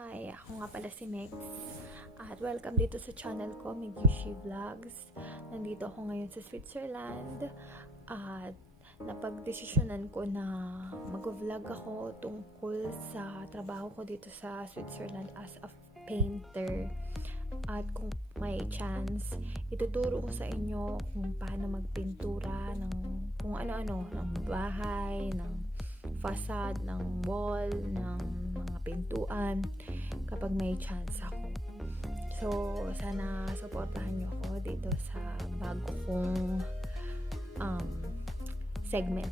Hi, ako nga pala si Megs at welcome dito sa channel ko, Megishi Vlogs. Nandito ako ngayon sa Switzerland at napagdesisyonan ko na mag-vlog ako tungkol sa trabaho ko dito sa Switzerland as a painter. At kung may chance, ituturo ko sa inyo kung paano magpintura ng kung ano-ano, ng bahay, ng facade, ng wall, ng mga pintuan kapag may chance ako. So, sana supportahan nyo ako dito sa bago kong segment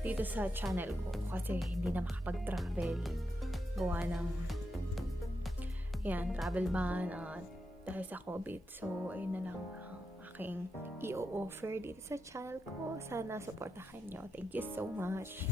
dito sa channel ko kasi hindi na makapag-travel gawa ng travel ban at dahil sa COVID. So, ayun na lang ang aking i-offer dito sa channel ko. Sana supportahan nyo. Thank you so much.